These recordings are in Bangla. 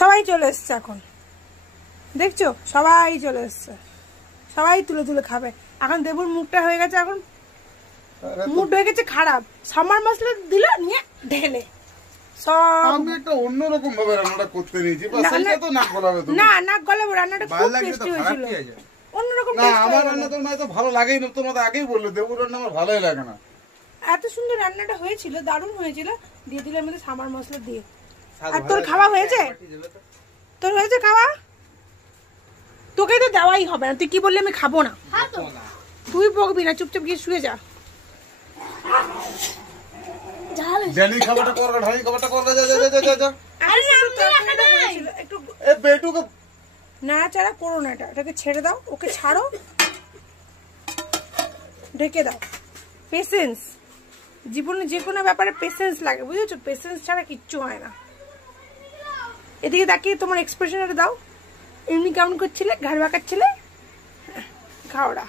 সবাই চলে এসছে এখন, দেখছো সবাই চলে এসছে, সবাই তুলে তুলে খাবে। এখন দেবুর মুখটা হয়ে গেছে, এখন মুড হয়ে গেছে খারাপ। সামার মশলা দিল নিয়ে ঢেলে সব। আমি একটা অন্যরকম ভাবে রান্নাটা করতে নিয়েছি, বাস সেটা তো নাক গলাবে তুমি। না নাক গলাবে, রান্নাটা খুব টেস্টি হয়েছিল, অন্যরকম না আমার রান্না তো তো ভালো লাগেই না, তোমার আগেই বললে দেবুর রান্না আমার ভালোই লাগে না। এত সুন্দর রান্নাটা হয়েছিল, দারুণ হয়েছিল, দিয়ে দিলে আমাদের সামার মশলা দিয়ে। আর তোর খাওয়া হয়েছে? তোর হয়েছে খাওয়া? তোকে তো দেওয়াই হবে না, তুই কি বললি আমি খাবো না? তুই বকবি না, চুপচাপ গিয়ে শুয়ে যা। জানি খাবারটা করগা, ঢাই খাবারটা করগা, যা যা যা যা যা। আরে আমি হয়েছিল একটু এ বেটুকে নাড়াচাড়া করো না, এটাকে ছেড়ে দাও, ওকে ছাড়ো, ঢেকে দাও। পেশেন্স, জীবনে যে কোনো ব্যাপারে পেশেন্স লাগে, বুঝেছো? পেশেন্স ছাড়া কিচ্ছু হয় না। এদিকে তাকিয়ে তোমার এক্সপ্রেশনটা দাও, এমনি কেমন করছিলে, ঘাড় বাঁকাচ্ছিলে, খাওয়া।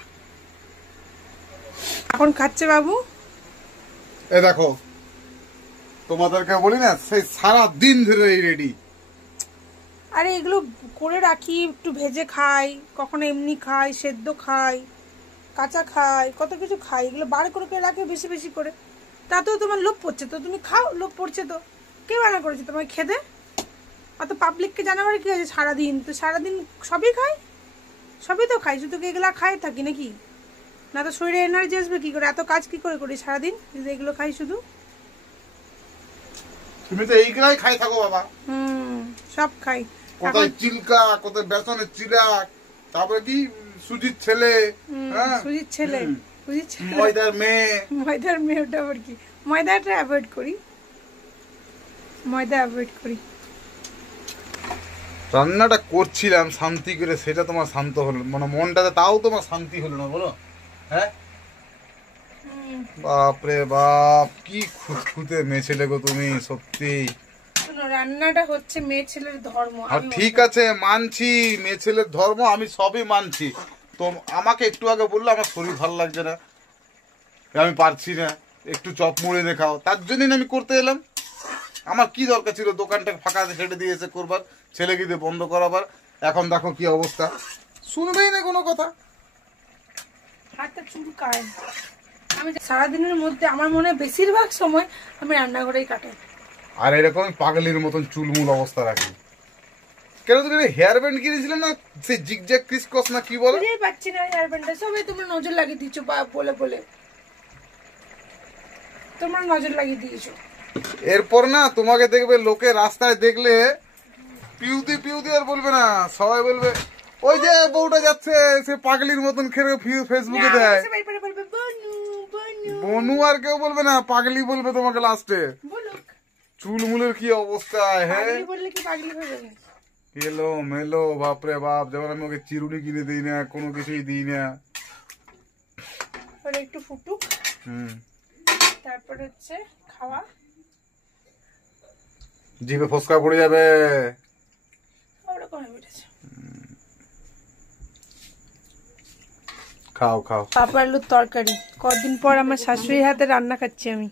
এখন খাচ্ছে বাবু। এ দেখো তোমাদেরকে বলি না, সেই সারা দিন ধরে রেডি। আরে এগুলো করে রাখি, একটু ভেজে খাই, কখনো এমনি খাই, সেদ্ধ খাই, কাঁচা খাই, কত কিছু খাই। এগুলো বার করে রাখি বেশি বেশি করে, তাতেও তোমার লোভ পড়ছে তো, তুমি খাও, লোভ পড়ছে তো। কে বানা করেছে তোমায় খেতে? অত পাবলিককে জানাবার কি আছে? সারাদিন তো সারাদিন সবই খাই, সবই তো খাই, শুধু এগুলা খাই থাকি নাকি? না তো শরীরে এনার্জি আসবে কি করে? এত কাজ কি করে করি সারাদিন যদি এগুলো খাই শুধু? তুমি তো এইগুলাই খাই থাকো বাবা। সব খাই, কোথায় চিলকা, কোথায় বেসনের চিলা, তারপরে কি সুজির ছেলে, সুজির ছেলে, সুজির ছেলে, ময়দার মেয়ে। ময়দার মেয়ে ওটা আবার কি? ময়দাটা অ্যাভয়েড করি, ময়দা অ্যাভয়েড করি। রান্নাটা করছিলাম শান্তি করে, সেটা তোমার শান্ত হলো মানে মনটাতে, তাও তোমার শান্তি হলো না বলো? হ্যাঁ বাপরে বাপ, কি খুঁতখুঁতে মেয়ে ছেলে গো তুমি, সত্যি। রান্নাটা হচ্ছে মেয়ে ছেলের ধর্ম। আর ঠিক আছে মানছি মেয়ে ছেলের ধর্ম, আমি সবই মানছি। তো আমাকে একটু আগে বললো আমার শরীর ভালো লাগছে না, আমি পারছি না, একটু চপ মুড়ে দেখাও, তার জন্যই আমি করতে এলাম। আমার কি দরকার ছিল দোকানটা ফাঁকা ছেড়ে দিয়েছে করবার, ছেলেকে দিয়ে বন্ধ করাবার। এখন দেখো কি অবস্থা, শুনবেই না কোনো কথা। হাতটা চুলকায়। আমি সারাদিনের মধ্যে আমার মনে হয় বেশিরভাগ সময় আমি রান্নাঘরেই কাটাই। আর এরকম পাগলির মতন চুলমুল অবস্থা রাখি কেন? তুমি হেয়ার ব্যান্ড কিনেছিলে না, সেই জিগজ্যাগ ক্রিসকস না কি বলে? বুঝতেই পারছি না হেয়ার ব্যান্ডটা, সবাই তোমরা নজর লাগিয়ে দিচ্ছ বলে বলে, তোমরা নজর লাগিয়ে দিয়েছো। এরপর না তোমাকে দেখবে লোকে রাস্তায় দেখলে পিউদি পিউদি আর বলবে না, সবাই বলবে ওই যে বউটা যাচ্ছে, সে পাগলির মতন খেয়ে ফেসবুকে দেয়। বনু আর কেউ বলবে না, পাগলি বলবে তোমাকে লাস্টে। চুলমুলের কি অবস্থা, হ্যাঁ বললে কি পাগলি হয়ে যাবে? এলো মেলো বাপরে বাপ, যেমন আমি ওকে চিরুনি কিনে দিই না, কোনো কিছুই দিই না। একটু ফুটুক, তারপর হচ্ছে খাওয়া, জিভে ফসকা পড়ে যাবে। খাও খাও। পাপড় আলুর তরকারি, কদিন পর আমার শাশুড়ির হাতে রান্না খাচ্ছি আমি।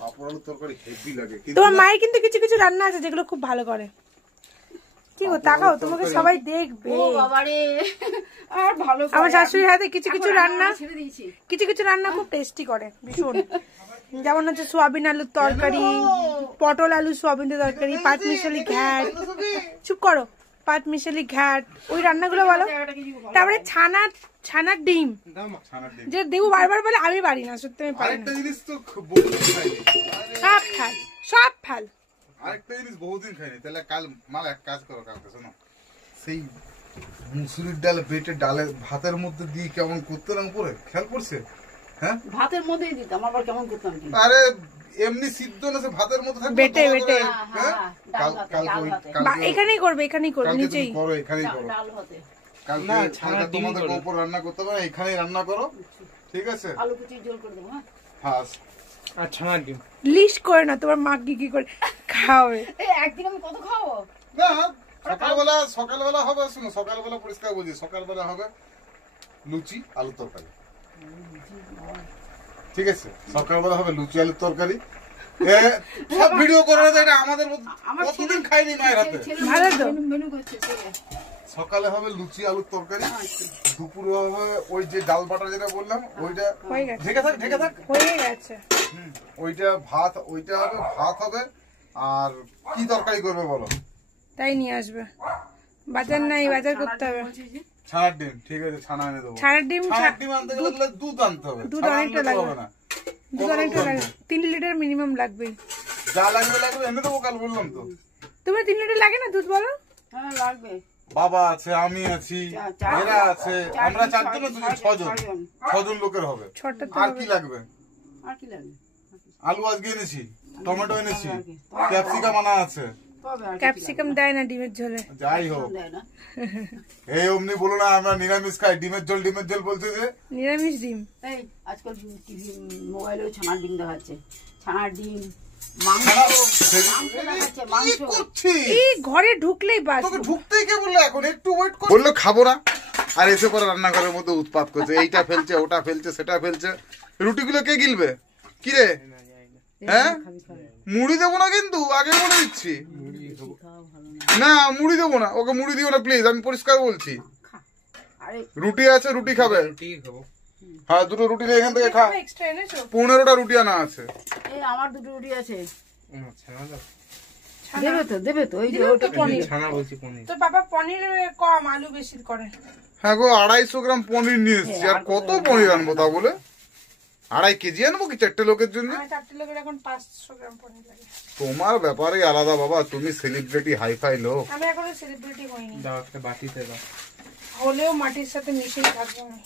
পাপড় আলুর তরকারি হেভি লাগে। তোমার মায়ের কিন্তু কিছু কিছু রান্না আছে যেগুলো খুব ভালো করে। কি গো তাকাও, তোমাকে সবাই দেখবে। আর ভালো আমার শাশুড়ির হাতে কিছু কিছু রান্না খুব টেস্টি করে ভীষণ। যেমন হচ্ছে সোয়াবিন আলুর তরকারি, পটল আলু সোয়াবিন তরকারি, পাঁচমিশালি ঘ্যাট, চুপ করো, পাঁচমিশালি ঘ্যাট, ওই রান্নাগুলো বলো। তারপরে ছানার ডিম, যে দেবু বারবার বলে, আমি পারি না, সত্যি আমি পারি না। সব ফেল। আরেকটা জিনিস বহুদিন খাইনি, তাহলে কাল মাল এক কাজ করো, কালকে শোনো, সেই মুসুরির ডাল বেটে ডালে ভাতের মধ্যে দিয়ে কেমন করতে উপরে খেয়াল করছে? হ্যাঁ ভাতের মধ্যেই দিতাম, আবার কেমন করতাম? আরে এমনি সিদ্ধ না, সে ভাতের মধ্যে থাকবে বেটে বেটে। হ্যাঁ এখানেই করবে, এখানেই করবে, নিচেই করো, এখানেই করো। কালকে তোমাদের উপর রান্না করতে হবে, এখানেই রান্না করো, ঠিক আছে? আলু কুচি ঝোল করে দেবো। হ্যাঁ আচ্ছা লিস্ট করে না তোমার মা কি করে খাওয়াবে। একদিন আমি কত খাবো? না সকালবেলা হবে, শুনো, সকালবেলা পরিষ্কার বুঝি, সকালবেলা হবে লুচি আলুর তরকারি, ঠিক আছে? সকালবেলা হবে লুচি আলুর তরকারি, সব ভিডিও করার এটা আমাদের কতদিন খাইনি মায়ের হাতে। ভালো তো। মেনু করছে ছেলে। সকালে হবে লুচি আলুর তরকারি, দুপুরে হবে ওই যে ডাল বাটা যেটা বললাম ওইটা। হয়ে গেছে, ঢেকে থাক। হয়ে গেছে। ওইটা ভাত, ওইটা হবে ভাত হবে। আর কি তরকারি করবে বলো? তাই নিয়ে আসবে। বাজার নাই, বাজার করতে হবে। ছানার ডিম, ঠিক আছে ছানা এনে দেবো। ছানার ডিম আনতে গেলে দুধ আনতে হবে। দুধ অনেকটা লাগবে না, দুধ অনেকটা লাগবে। 3 লিটার মিনিমাম লাগবে। যা লাগবে এনে দেবো, কাল বললাম তো। তোমার 3 লিটার লাগে না দুধ বলো? হ্যাঁ লাগবে। বাবা আছে, আমি আছি, এরা আছে, আমরা 4 জন, 6 জন লোকের হবে। আর কি লাগবে? আর কি লাগবে? আলু আজকে এনেছি, টমেটো এনেছি, ক্যাপসিকাম আনা আছে। ক্যাপসিকাম দেয় না ডিমের ঝোলে। যাই হোক, এই অমনি বলো না আমরা নিরামিষ খাই, ডিমের ঝোল বলছে যে নিরামিষ ডিম। এই আজকাল টিভি মোবাইলেও ছানার ডিম দেখাচ্ছে, ছানার ডিম, ঘরে ঢুকলেই ঢুকতেই কে বললো এখন একটু ওয়েট কর, বললো খাবো না, আর এসে পরে রান্নাঘরের মধ্যে উৎপাত করছে, এইটা ফেলছে, ওটা ফেলছে, সেটা ফেলছে। রুটিগুলো কে গিলবে? কি রে, হ্যাঁ? মুড়ি দেবো না কিন্তু, আগে বলে দিচ্ছি। না মুড়ি দেবো না, ওকে মুড়ি দিও না প্লিজ, আমি পরিষ্কার বলছি। রুটি আছে, রুটি খাবে? হ্যাঁ, 2টো রুটি এখান থেকে খা। 15টা রুটি আনা আছে। এই আমার 2টো রুটি আছে। দেবে তো ওই যে ওটা পনির। তো বাবা পনির কম, আলু বেশি করে। হ্যাঁ গো, 250 গ্রাম পনির নিয়ে এসেছি। আর কত পনির আনবো তা বলে? 2.5 কেজি আনবো কি 4টে লোকের জন্য? 4টে লোকের এখন 500 গ্রাম পনির লাগে। তোমার ব্যাপারে আলাদা বাবা, তুমি সেলিব্রিটি হাইফাই লোক। আমি এখনো সেলিব্রিটি হইনি। দাও একটা বাটিতে দাও। হলেও মাটির সাথে মিশেই থাকবো না।